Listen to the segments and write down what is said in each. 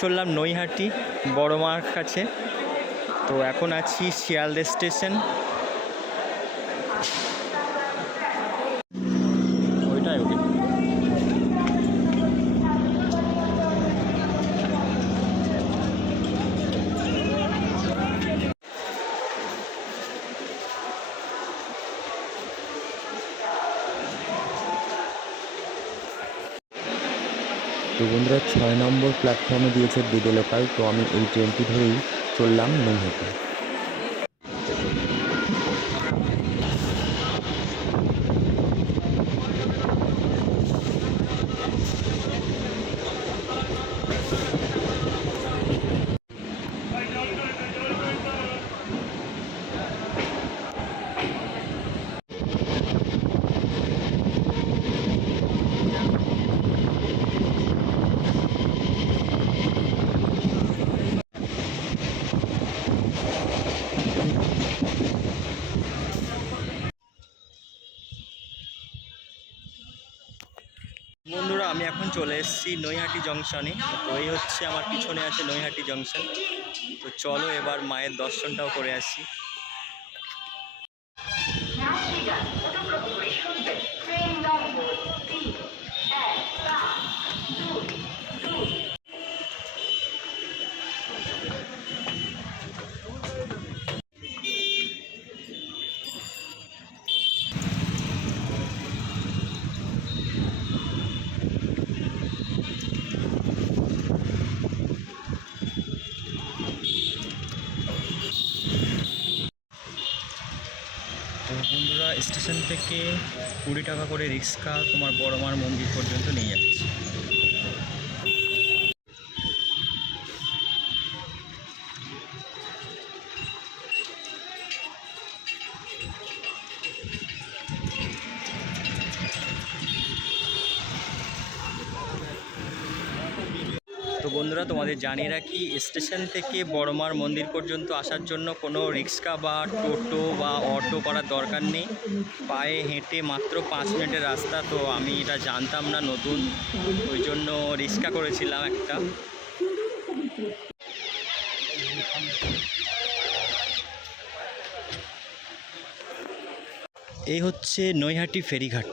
চললাম নৈহাটি বড় মার কাছে। তো এখন আছি শিয়ালদা স্টেশন। ওইটাই ওকে। তো বন্ধুরা 6 নম্বর প্ল্যাটফর্মে দিয়েছে দুটো লোকাল, তো আমি এই ট্রেনটি ধরেই চললাম নৈহাটি। বন্ধুরা আমি এখন চলে এসেছি নৈহাটি জংশনে। তো এই হচ্ছে আমার পিছনে আছে নৈহাটি জংশন। তো চলো এবার মায়ের দর্শনটাও করে আসি। তো বন্ধুরা স্টেশন থেকে 20 টাকা করে রিক্সা তোমার বড় মার মন্দির পর্যন্ত নিয়ে যাচ্ছে। তো বন্ধুরা তোমাদের জানিয়ে রাখি, স্টেশন থেকে বড় মার মন্দির পর্যন্ত আসার জন্য কোনো রিক্সা বা টোটো বা অটো করার দরকার নেই। পায়ে হেঁটে মাত্র 5 মিনিটের রাস্তা। তো আমি এটা জানতাম না, নতুন, ওই জন্য রিক্সা করেছিলাম একটা। এই হচ্ছে নৈহাটি ফেরিঘাট।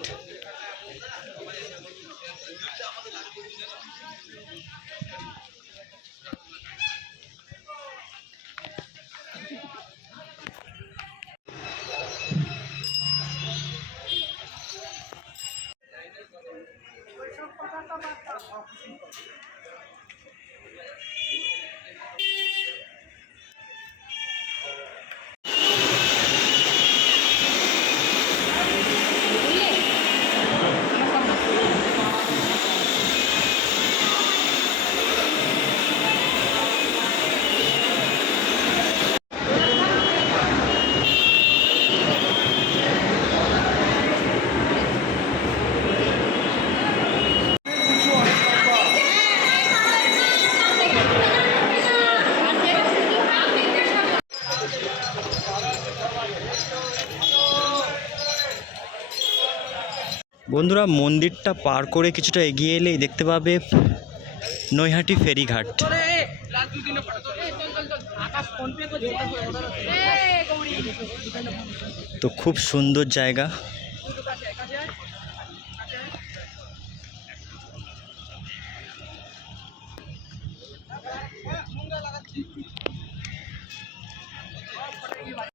বন্ধুরা মন্দিরটা পার করে কিছুটা এগিয়ে এলেই দেখতে পাবে নৈহাটি ফেরিঘাট। তো খুব সুন্দর জায়গা।